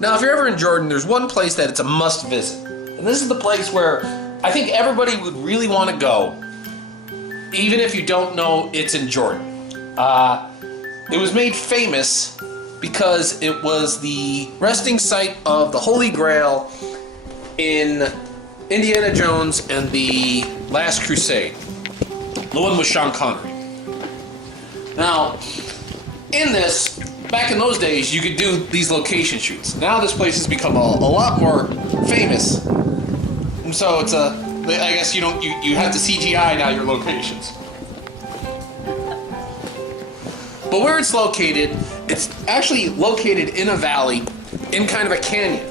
Now, if you're ever in Jordan, there's one place that it's a must visit. And this is the place where I think everybody would really want to go, even if you don't know it's in Jordan. It was made famous because it was the resting site of the Holy Grail in Indiana Jones and the Last Crusade. The one with Sean Connery. Now, in this, back in those days, you could do these location shoots. Now this place has become a lot more famous. And so it's I guess you have to CGI now your locations. But where it's located, it's actually located in a valley, in kind of a canyon.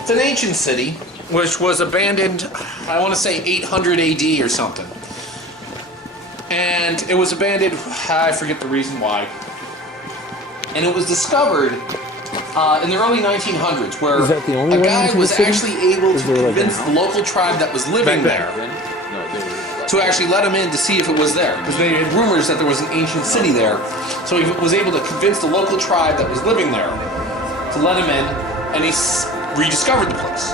It's an ancient city, which was abandoned, I want to say 800 AD or something. And it was abandoned, I forget the reason why. And it was discovered in the early 1900s, where a guy was actually able to convince the local tribe that was living there to actually let him in to see if it was there, because they had rumors that there was an ancient city there. So he was able to convince the local tribe that was living there to let him in, and he rediscovered the place.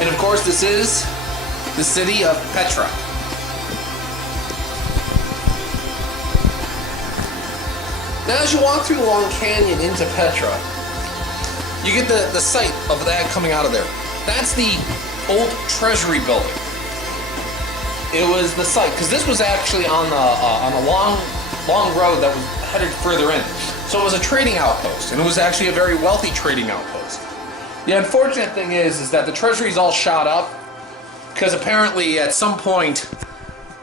And of course, this is the city of Petra. Now, as you walk through the long canyon into Petra, you get the sight of that coming out of there. That's the old treasury building. It was the site, because this was actually on a long road that was headed further in. So it was a trading outpost, and it was actually a very wealthy trading outpost. The unfortunate thing is that the treasury's all shot up, because apparently at some point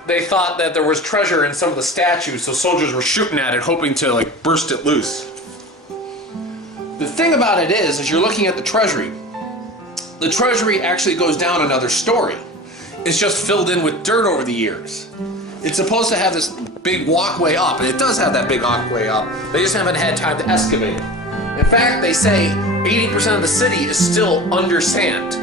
they thought that there was treasure in some of the statues, so soldiers were shooting at it, hoping to like burst it loose. The thing about it is you're looking at the treasury actually goes down another story. It's just filled in with dirt over the years. It's supposed to have this big walkway up, and it does have that big walkway up. They just haven't had time to excavate it. In fact, they say 80% of the city is still under sand.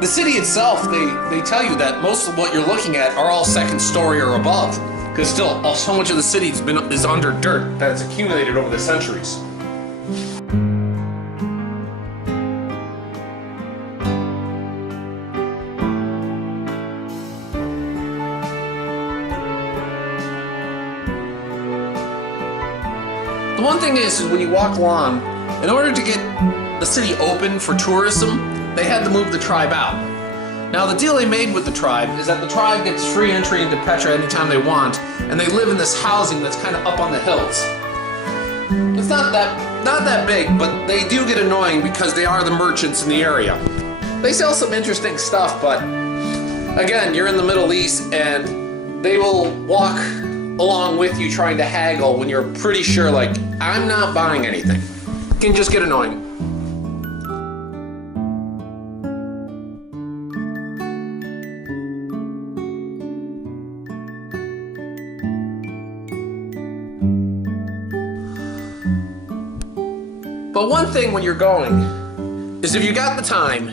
The city itself, they tell you that most of what you're looking at are all second story or above, because still, so much of the city is under dirt that has accumulated over the centuries. The one thing is when you walk along, in order to get the city open for tourism, they had to move the tribe out. Now, the deal they made with the tribe is that the tribe gets free entry into Petra anytime they want, and they live in this housing that's kind of up on the hills. It's not that big, but they do get annoying because they are the merchants in the area. They sell some interesting stuff, but again, you're in the Middle East, and they will walk along with you trying to haggle when you're pretty sure, like, I'm not buying anything. It can just get annoying. But one thing when you're going is if you got the time,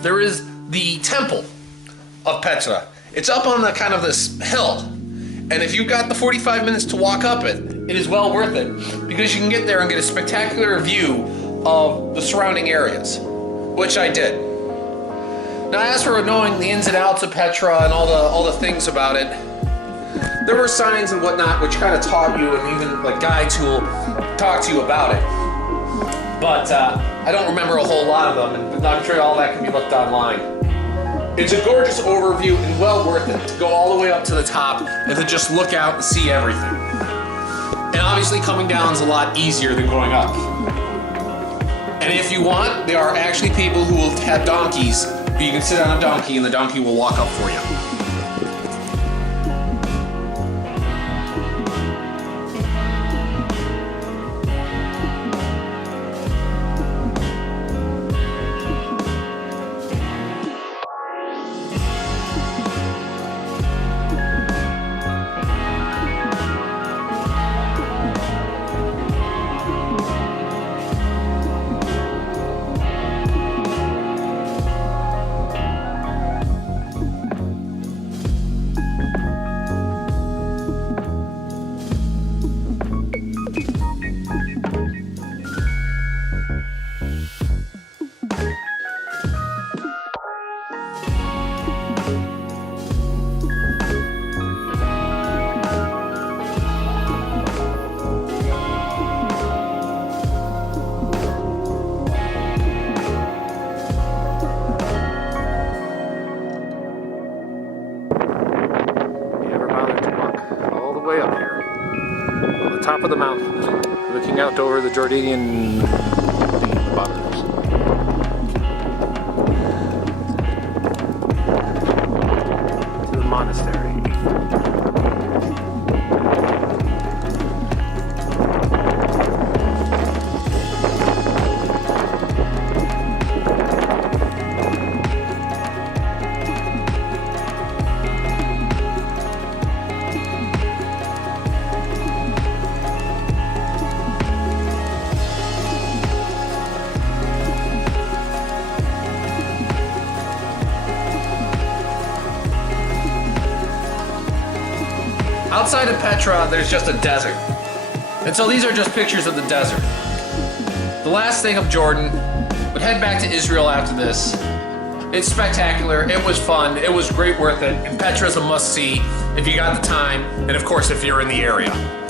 there is the temple of Petra. It's up on the kind of this hill. And if you've got the 45 minutes to walk up it, it is well worth it because you can get there and get a spectacular view of the surrounding areas, which I did. Now, as for knowing the ins and outs of Petra and all the things about it, there were signs and whatnot which kind of taught you, and even like guides who will talk to you about it. But I don't remember a whole lot of them, and I'm sure all that can be looked online. It's a gorgeous overview and well worth it to go all the way up to the top and to just look out and see everything. And obviously coming down is a lot easier than going up. And if you want, there are actually people who will have donkeys, who you can sit on a donkey and the donkey will walk up for you. Way up here on the top of the mountain, looking out over the Jordanian bottoms. To the monastery. Outside of Petra, there's just a desert. And so these are just pictures of the desert. The last thing of Jordan, but head back to Israel after this. It's spectacular, it was fun, it was great worth it, and Petra's a must-see if you got the time, and of course if you're in the area.